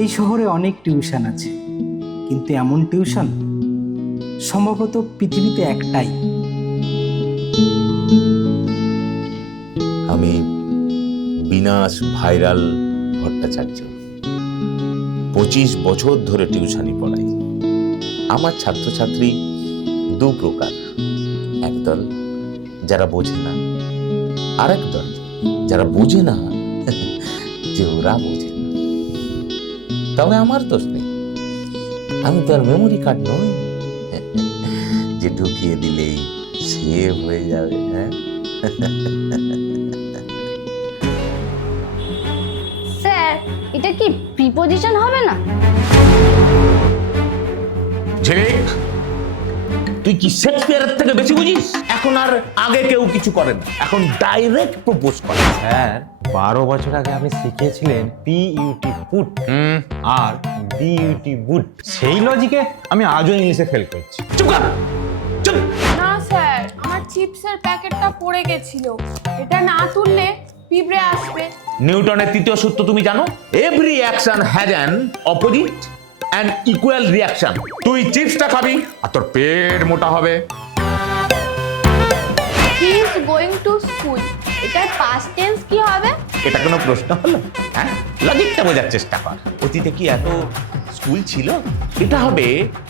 এই শহরে অনেক টিউশন আছে, কিন্তু এমন টিউশন সম্ভবত পৃথিবীতে একটাই। আমি বিনাশ ভাইরাল ভট্টাচার্য, 25 বছর ধরে টিউশনি পড়াই। আমার ছাত্রছাত্রী দু প্রকার, একদল যারা বোঝে না, আর একদল যারা বোঝে না যে ওরা বোঝে না। তবে আমার দোষ নেই, আমি তো আর মেমোরি কার্ড নই যে ঢুকিয়ে দিলেই সেভ হয়ে যাবে। হ্যাঁ, স্যার এটা কি প্রিপোজিশন হবে না? ঝিলিক, তুই কি শেক্সপিয়ারের থেকে বেশি বুঝিস? এখন আর আগে কেউ কিছু করে না, এখন ডাইরেক্ট প্রপোজ করে। স্যার 12 বছর আগে আপনি শিখিয়েছিলেন পিইউটি পুট আর বিইউটি বুট, সেই লজিকে আমি আজও ইংলিশে ফেল করছি। চুপ কর, চুপ। না স্যার, আমার চিপসের প্যাকেটটা পড়ে গেছিল, এটা না তুললে পিঁপড়ে আসবে। নিউটনের তৃতীয় সূত্র তুমি জানো? Every action has an opposite and equal reaction. তুই চিপসটা খাবি আর তোর পেট মোটা হবে। He is going to school, এটার পাস্ট টেন্স কি হবে? এটা কোনো প্রশ্ন হলো? হ্যাঁ, লজিকটা বোঝার চেষ্টা কর। অতীতে কি এত স্কুল ছিল? এটা হবে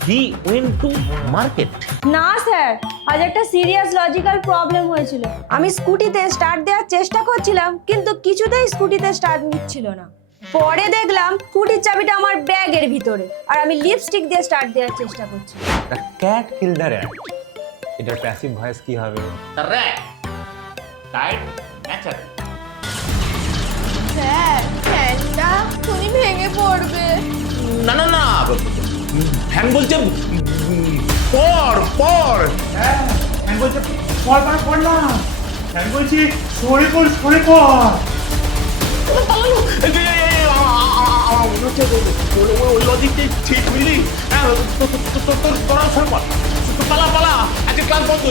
হি ওয়েন্ট টু মার্কেট। না স্যার, আজ একটা সিরিয়াস লজিক্যাল প্রবলেম হয়েছিল। আমি স্কুটিতে স্টার্ট দেওয়ার চেষ্টা করছিলাম, কিন্তু কিছুতেই স্কুটিতে স্টার্ট নিচ্ছিল না। পরে দেখলাম স্কুটির চাবিটা আমার ব্যাগের ভিতরে, আর আমি লিপস্টিক দিয়ে স্টার্ট দেওয়ার চেষ্টা করছি। The cat kill the rat, এটার প্যাসিভ ভয়েস কি হবে? The rat died naturally. Sir ফ্যানটা তুমি ভেঙে পড়বে। না না না, ফ্যান বলছে পর পর। আমি বলছি পর পর পর না, আমি বলছি সরে পড় সরে পড়। লজিকটাই ঠিক বুঝলি? তোরা সর পর, পালা পালা, আজকে ক্লাস বন্ধ।